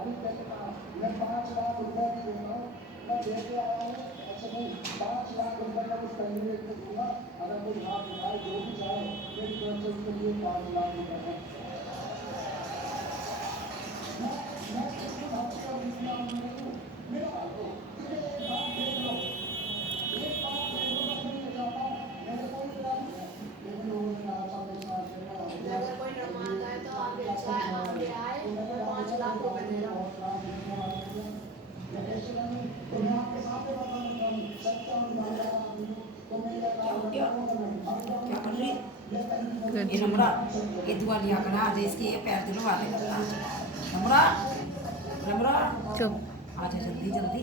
अभी कहता मैं 5 लाख रुपए भी देता हूँ, मैं देके आया हूँ ऐसे नहीं, 5 लाख रुपए का उस कैंडिडेट को दूंगा, अगर कोई हाथ उठाए जो भी चाहे मेरी तरफ से उसके लिए 5 लाख रुपए है। मैं किसी भक्ति और विद्या नहीं हूँ, मेरा एक बात देख लो, एक बात देख लो, बस मैं ये चाहता हूँ, मेरे कोई इरादा नहीं है, लेकिन लोगों ने कहा था मेरे साथ चलना हो गया, अगर कोई नमाज आए तो आगे आगे आए, तो मैंने मैं कहा 5 लाख रुपए दे रहा हूँ। बहुत लाभ देने वाले हैं। तो मैं आपके सामने बता देता हूँ, सच्चा हूँ, ईमानदार आदमी हूँ, तो मैं ये काम क्या करूँगा नहीं। क्या कर रही ये कहीं भी ये नमरा ये दुआ लिया करना आज इसके ये पैर दिलवा दे करना नमरा नमरा चुप। आ जा जल्दी जल्दी।